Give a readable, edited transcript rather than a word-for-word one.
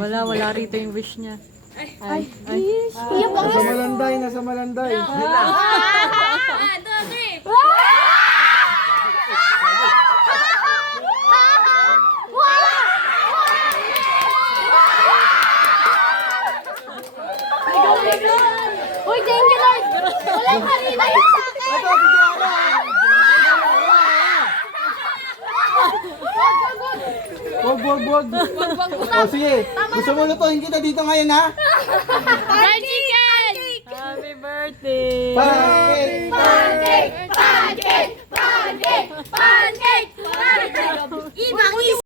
Wala rito yung wish niya. Ay. Nasa Malanday, nasa Malanday. Uy, thank you, Lord. Wala ka rin na yun sa akin. Ito, si Diana. Wag. O sige, gusto mo lutuin kita dito ngayon ha? Fried chicken! Happy birthday! Pancake! Pancake! Pancake! Pancake! Pancake! Pancake! Ibang